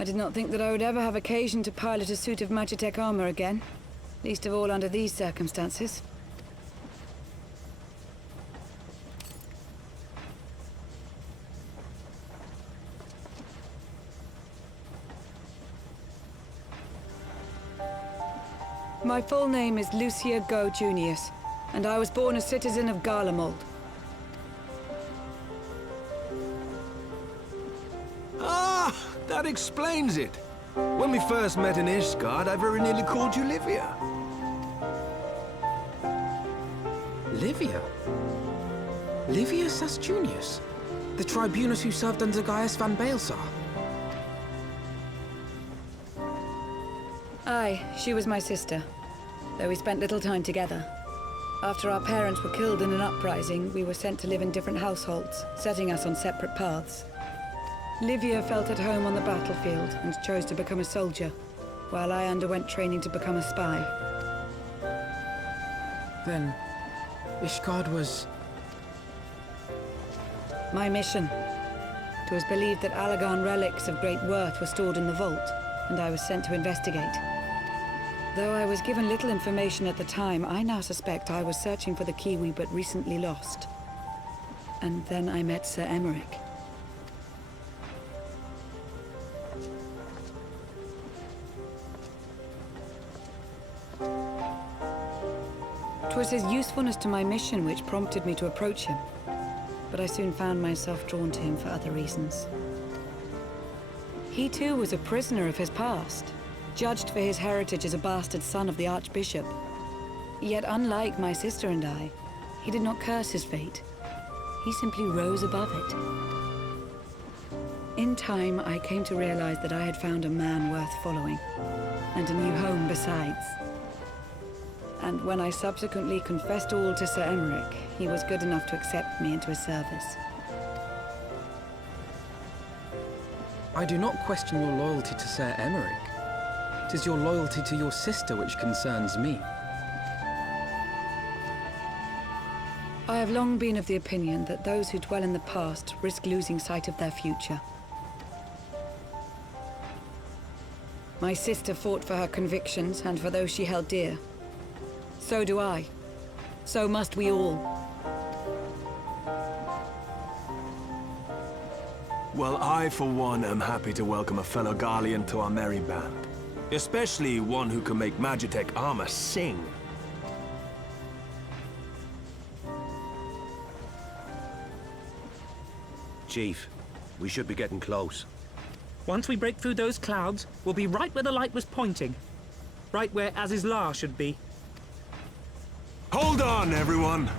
I did not think that I would ever have occasion to pilot a suit of Magitech armor again, least of all under these circumstances. My full name is Lucia Go Junius, and I was born a citizen of Allagan-made. Ah, that explains it. When we first met in Ishgard, I very nearly called you Livia. Livia? Livia Sas Junius? The tribunus who served under Gaius van Baelsar? Aye, she was my sister, though we spent little time together. After our parents were killed in an uprising, we were sent to live in different households, setting us on separate paths. Livia felt at home on the battlefield and chose to become a soldier, while I underwent training to become a spy. Then, Ishgard was... my mission. It was believed that Allagan relics of great worth were stored in the vault, and I was sent to investigate. Though I was given little information at the time, I now suspect I was searching for the key we but recently lost. And then I met Sir Emeric. 'Twas his usefulness to my mission which prompted me to approach him, but I soon found myself drawn to him for other reasons. He too was a prisoner of his past, judged for his heritage as a bastard son of the Archbishop. Yet unlike my sister and I, he did not curse his fate. He simply rose above it. In time, I came to realize that I had found a man worth following, and a new home besides. And when I subsequently confessed all to Sir Emeric, he was good enough to accept me into his service. I do not question your loyalty to Sir Emeric. 'Tis your loyalty to your sister which concerns me. I have long been of the opinion that those who dwell in the past risk losing sight of their future. My sister fought for her convictions and for those she held dear. So do I. So must we all. Well, I, for one, am happy to welcome a fellow Garlean to our merry band. Especially one who can make Magitech armor sing. Chief, we should be getting close. Once we break through those clouds, we'll be right where the light was pointing. Right where Azys Lla should be. Hold on, everyone!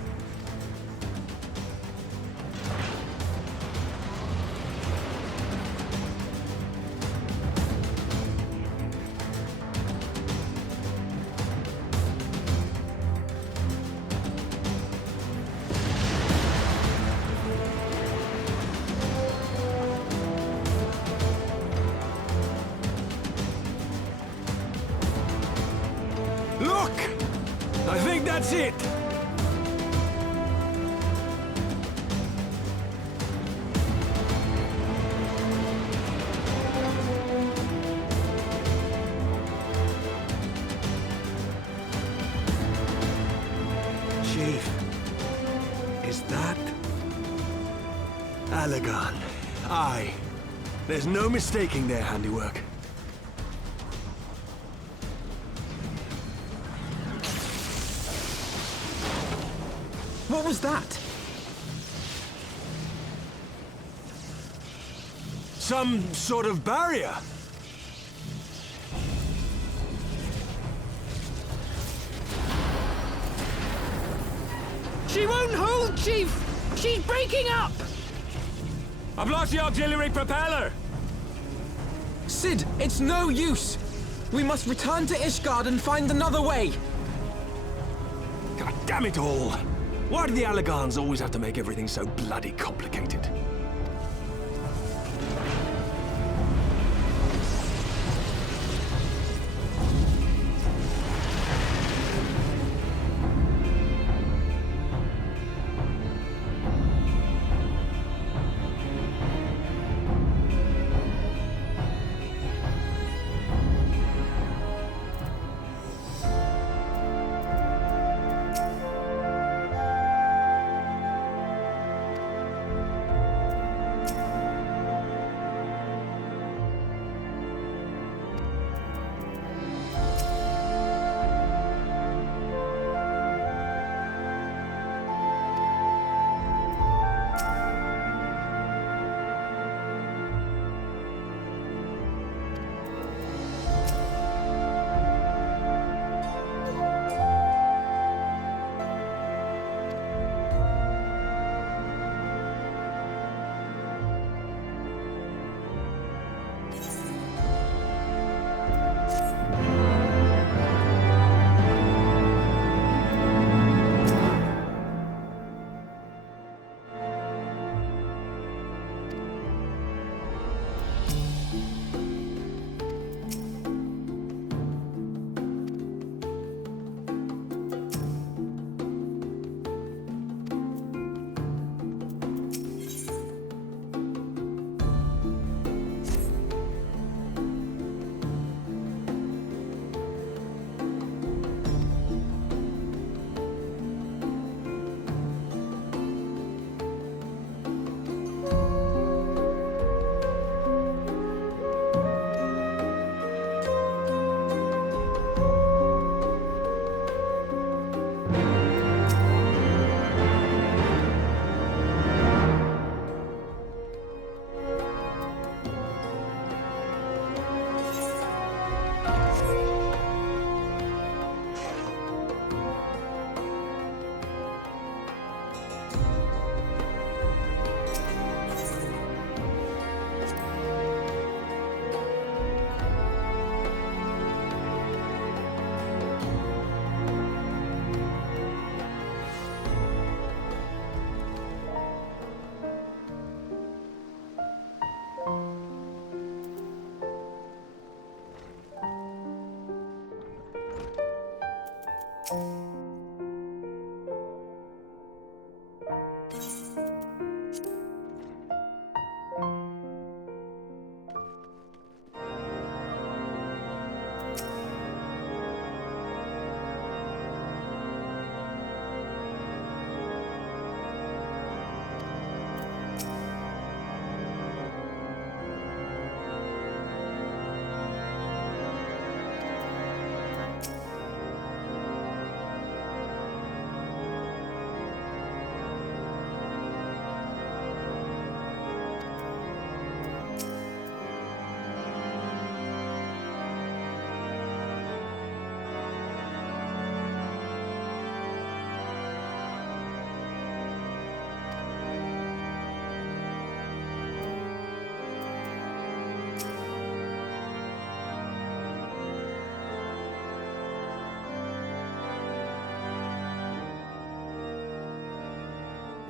Look! I think that's it! Chief, is that Allagan? Aye. There's no mistaking their handiwork. What was that? Some sort of barrier. She won't hold, Chief! She's breaking up! I've lost the auxiliary propeller! Sid, it's no use! We must return to Ishgard and find another way! God damn it all! Why do the Allagans always have to make everything so bloody complicated?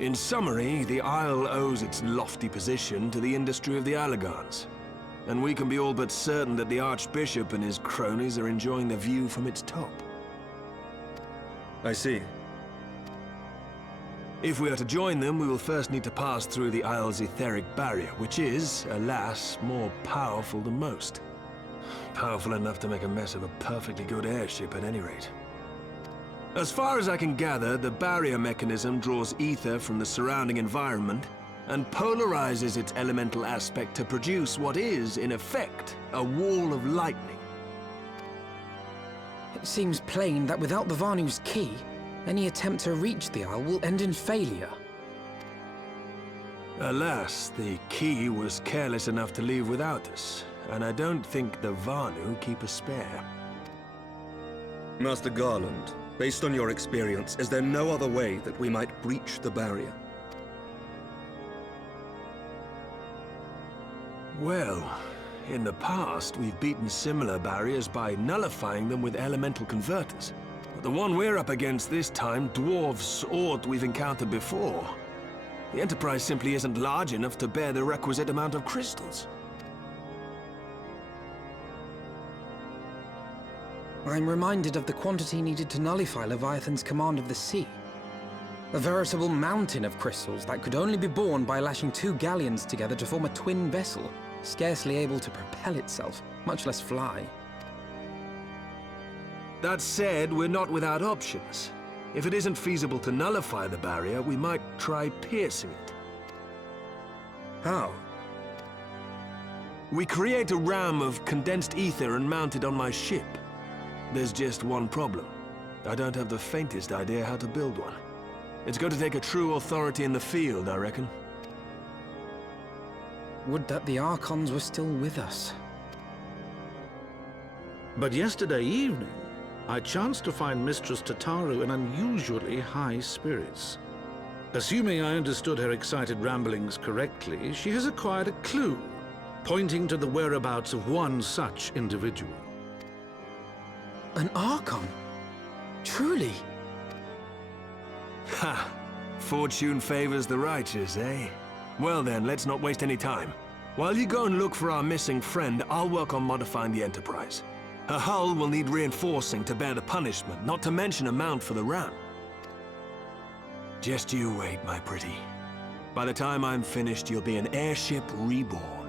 In summary, the Isle owes its lofty position to the industry of the Allagans. And we can be all but certain that the Archbishop and his cronies are enjoying the view from its top. I see. If we are to join them, we will first need to pass through the Isle's etheric barrier, which is, alas, more powerful than most. Powerful enough to make a mess of a perfectly good airship at any rate. As far as I can gather, the barrier mechanism draws ether from the surrounding environment and polarizes its elemental aspect to produce what is, in effect, a wall of lightning. It seems plain that without the Vanu's key, any attempt to reach the Isle will end in failure. Alas, the key was careless enough to leave without us, and I don't think the Vanu keep a spare. Master Garland, based on your experience, is there no other way that we might breach the barrier? Well, in the past, we've beaten similar barriers by nullifying them with elemental converters. But the one we're up against this time dwarfs aught we've encountered before. The Enterprise simply isn't large enough to bear the requisite amount of crystals. I'm reminded of the quantity needed to nullify Leviathan's command of the sea. A veritable mountain of crystals that could only be borne by lashing two galleons together to form a twin vessel, scarcely able to propel itself, much less fly. That said, we're not without options. If it isn't feasible to nullify the barrier, we might try piercing it. How? We create a ram of condensed ether and mount it on my ship. There's just one problem. I don't have the faintest idea how to build one. It's going to take a true authority in the field, I reckon. Would that the Archons were still with us. But yesterday evening, I chanced to find Mistress Tataru in unusually high spirits. Assuming I understood her excited ramblings correctly, she has acquired a clue, pointing to the whereabouts of one such individual. An Archon? Truly? Ha! Fortune favors the righteous, eh? Well then, let's not waste any time. While you go and look for our missing friend, I'll work on modifying the Enterprise. Her hull will need reinforcing to bear the punishment, not to mention a mount for the ram. Just you wait, my pretty. By the time I'm finished, you'll be an airship reborn.